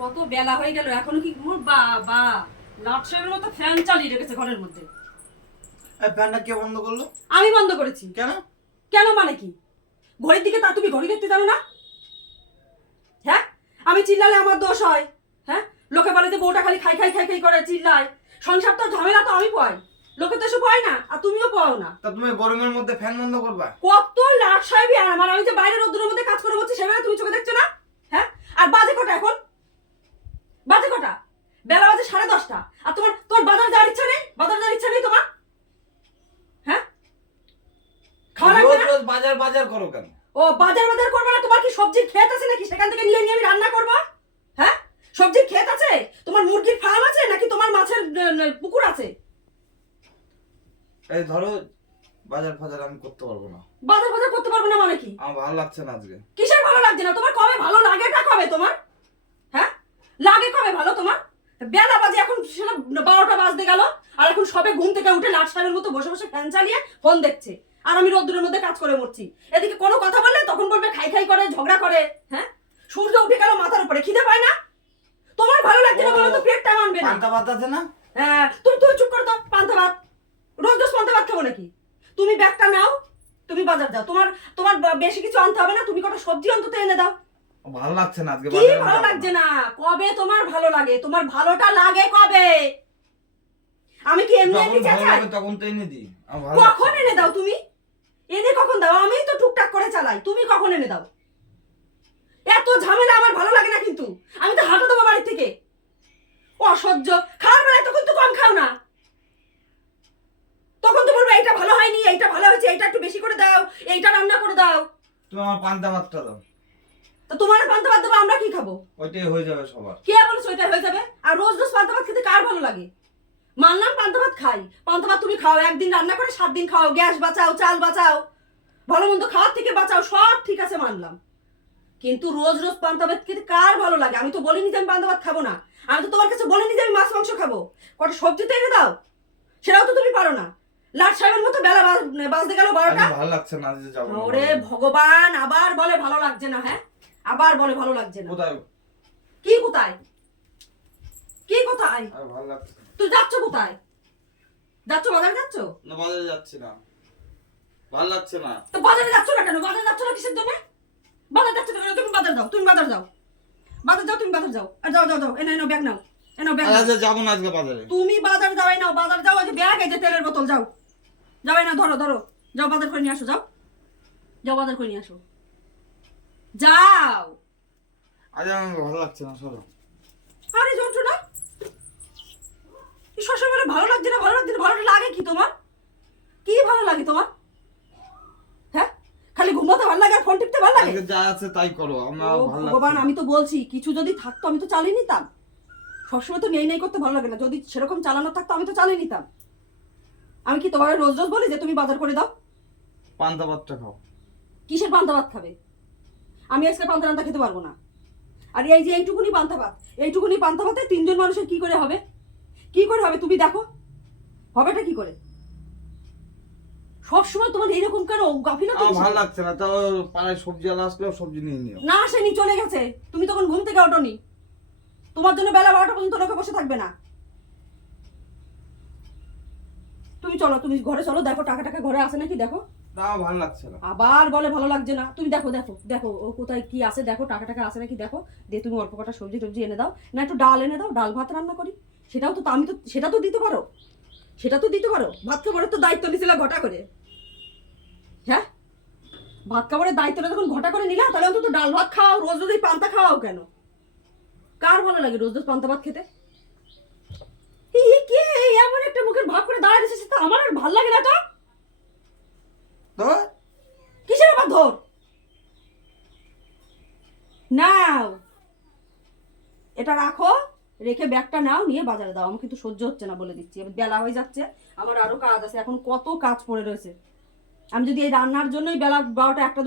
কত বেলা হয়ে গেল এখনও কি ঘুমোর বাবা লাটসারের মতো ফ্যান চালিয়ে রেখেছে ঘরের মধ্যে। এই ফ্যানটা কে বন্ধ করল? আমি বন্ধ করেছি। কেন? কেন মানে কি? ঘড়ির দিকে তা তুমি ঘড়ি দেখতে জানো না? হ্যাঁ? আমি চিল্লালে আমার দোষ হয়। হ্যাঁ? লোকে বলে যে বউটা খালি খাই খাই খাই খাই করে চিল্লায়। সংসার তো ঝামেলা তো আমি পাই লোকে তো এসব পায় না আর তুমিও পাও না। তা তুমি গরমের মধ্যে ফ্যান বন্ধ করবা? কত লাট সাহেবই আর আমার আমি যে বাইরে রোদ্দুরের মধ্যে কাজ করে বলছি সেবেলা তুমি চোখে দেখছ না হ্যাঁ আর বাজে কটা এখন বাজে কটা বেলা বাজে সাড়ে দশটা আর তোমার তোমার বাজার যাওয়ার ইচ্ছা নেই বাজার যাওয়ার ইচ্ছা নেই তোমার হ্যাঁ খাওয়া লাগবে রোজ না রোজ বাজার বাজার করো কেন? ও বাজার বাজার করবে না তোমার কি সবজির ক্ষেত আছে নাকি? সেখান থেকে নিয়ে নিয়ে আমি রান্না করব? হ্যাঁ? সবজির ক্ষেত আছে? তোমার মুরগির ফার্ম আছে নাকি তোমার মাছের পুকুর আছে? এই ধরো বাজার ফাজার আমি করতে পারব না। বাজার বাজার করতে পারব না মানে কি? আমার ভালো লাগছে না আজকে। কিসের ভালো লাগছে না? তোমার কবে ভালো লাগেটা কবে তোমার? হ্যাঁ? লাগে কবে ভালো তোমার? বেলা বাজে এখন সেটা বারোটা বাজতে গেল আর এখন সবে ঘুম থেকে উঠে লাট সাহেবের মতো বসে বসে ফ্যান চালিয়ে ফোন দেখছে। আর আমি রোদ্দুরের মধ্যে কাজ করে মরছি। এদিকে কোনো কথা বললে তখন বলবে খাই খাই করে ঝগড়া করে হ্যাঁ? সূর্য উঠে গেল মাথার উপরে খিদে পায় না? তোমার ভালো লাগছে না বলো তো পেটটা মানবে না। পান্তা ভাত আছে না? হ্যাঁ তুমি তুমি চুপ করে দাও পান্তা ভাত। রোজ রোজ পান্তা ভাত খাব নাকি? তুমি ব্যাগটা নাও তুমি বাজার যাও। তোমার তোমার বেশি কিছু আনতে হবে না তুমি কটা সবজি অন্তত এনে দাও। ভালো লাগছে না আজকে কি ভালো লাগছে না? কবে তোমার ভালো লাগে? তোমার ভালোটা লাগে কবে? আমি কি এমনি এমনি লাগে তখন তো এনে দিই। কখন এনে দাও তুমি? এনে কখন দাও? আমি তো টুকটাক করে চালাই। তুমি কখন এনে দাও? এত ঝামেলা আমার ভালো লাগে না কিন্তু। আমি তো হাঁটা দেবো বাড়ি থেকে। অসহ্য। খাওয়ার বেলায় তখন তো কম খাও না। তখন তো বলব এইটা ভালো হয়নি এইটা ভালো হয়েছে এইটা একটু বেশি করে দাও এইটা রান্না করে দাও। তুমি আমার পান্তা ভাতটা দাও। তো তোমার পান্তা ভাত দেবো আমরা কি খাব? ওইটাই হয়ে যাবে সবার। কে বলেছ এটা হয়ে যাবে? আর রোজ রোজ পান্তা ভাত খেতে কার ভালো লাগে? মানলাম পান্তা ভাত খাই। পান্তা ভাত তুমি খাও একদিন রান্না করে সাত দিন খাও গ্যাস বাঁচাও চাল বাঁচাও ভালো মন্দ খাওয়ার থেকে বাঁচাও সব ঠিক আছে মানলাম। কিন্তু রোজ রোজ পান্তা ভাত খেতে কার ভালো লাগে? আমি তো বলিনি যে আমি পান্তা ভাত খাব না। আমি তো তোমার কাছে বলিনি যে আমি মাছ মাংস খাব। কটা সবজি তো এনে দাও। সেটাও তো তুমি পারো না। লাট সাহেবের মতো বেলা বাজ- বাজতে গেল বারোটা। ভালো লাগছে না যাব ওরে ভগবান আবার বলে ভালো লাগছে না হ্যাঁ? আবার বলে ভালো লাগছে না। কোথায়? কি কোথায়? কি কোথায়? ভালো লাগছে। তুই যাচ্ছ কোথায়? যাচ্ছ বাজারে যাচ্ছ? না বাজারে যাচ্ছি না। ভালো লাগছে না। তো বাজারে যাচ্ছ না কেন? বাজারে যাচ্ছ না কিসের জন্য? বাজার যাচ্ছ না তুমি বাজার যাও তুমি বাজার যাও। বাজার যাও তুমি বাজার যাও। আর যাও যাও যাও এনে নাও ব্যাগ নাও এনাও ব্যাগ আর নাও। আজকে যাব না আজকে বাজারে। তুমি বাজার যাও নাও বাজার যাও ওই ব্যাগ এই যে তেলের বোতল যাও। যাও না ধরো ধরো। যাও বাজার করে নিয়ে আসো যাও। যাও বাজার করে নিয়ে আসো। যাও। আজ আমার ভালো লাগছে না সরো আরে যন্ত্রণা শ্বশুর বলে ভালো লাগছে না ভালো লাগছে না ভালো লাগে কি তোমার? কি ভালো লাগে তোমার? হ্যাঁ? খালি ঘুমোতে ভালো লাগে আর ফোন টিপতে ভালো লাগে? যা আছে তাই করো আমার ভালো ভগবান আমি তো বলছি কিছু যদি থাকতো আমি তো চালিয়ে নিতাম। সবসময় তো নেই নেই করতে ভালো লাগে না যদি সেরকম চালানো থাকতো আমি তো চালিয়ে নিতাম। আমি কি তোমার রোজ রোজ বলি যে তুমি বাজার করে দাও? পান্তা ভাতটা খাও। কিসের পান্তা ভাত খাবে? আমি আজকে পান্তা রান্তা খেতে পারব না। আর এই যে এইটুকুনি পান্তা ভাত এইটুকুনি পান্তা ভাতে তিনজন মানুষের কি করে হবে? কি করে হবে তুমি দেখো? হবেটা কি করে? সবসময় তোমার এইরকম কেন গাফিলতি? ভালো লাগছে না। তাও পাড়ায় সবজি আলা আসলেও সবজি নিয়ে নিও। না আসেনি চলে গেছে। তুমি তখন ঘুম থেকে ওঠোনি তোমার জন্য বেলা বারোটা পর্যন্ত লোকে বসে থাকবে না। তুমি চলো তুমি ঘরে চলো দেখো টাকা টাকা ঘরে আসে নাকি দেখো। না ভালো লাগছে না। আবার বলে ভালো লাগছে না। তুমি দেখো দেখো দেখো ও কোথায় কি আছে দেখো টাকা টাকা আছে নাকি দেখো। দিয়ে তুমি অল্প কটা সবজি টবজি এনে দাও। না একটু ডাল এনে দাও ডাল ভাত রান্না করি। সেটাও তো আমি তো সেটা তো দিতে পারো। সেটা তো দিতে পারো। ভাত খাবারের তো দায়িত্ব নিয়েছিল ঘটা করে। হ্যাঁ? ভাত খাবারের দায়িত্বটা যখন ঘটা করে নিলা তাহলে অন্তত ডাল ভাত খাওয়াও রোজ রোজ এই পান্তা খাওয়াও কেন? কার ভালো লাগে রোজ রোজ পান্তা ভাত খেতে? কে? এমন একটা মুখের ভাগ করে দাঁড়ায় রয়েছে সেটা আমার আর ভালো লাগে না তো। তো কিসের আবার ধর? নাও। এটা রাখো। রেখে ব্যাগটা নাও, নিয়ে বাজারে দাও। আমার কিন্তু সহ্য হচ্ছে না বলে দিচ্ছি। বেলা হয়ে যাচ্ছে, আমার আরও কাজ আছে। এখন কত কাজ পড়ে রয়েছে। আমি যদি এই রান্নার জন্যই বেলা বারোটা একটা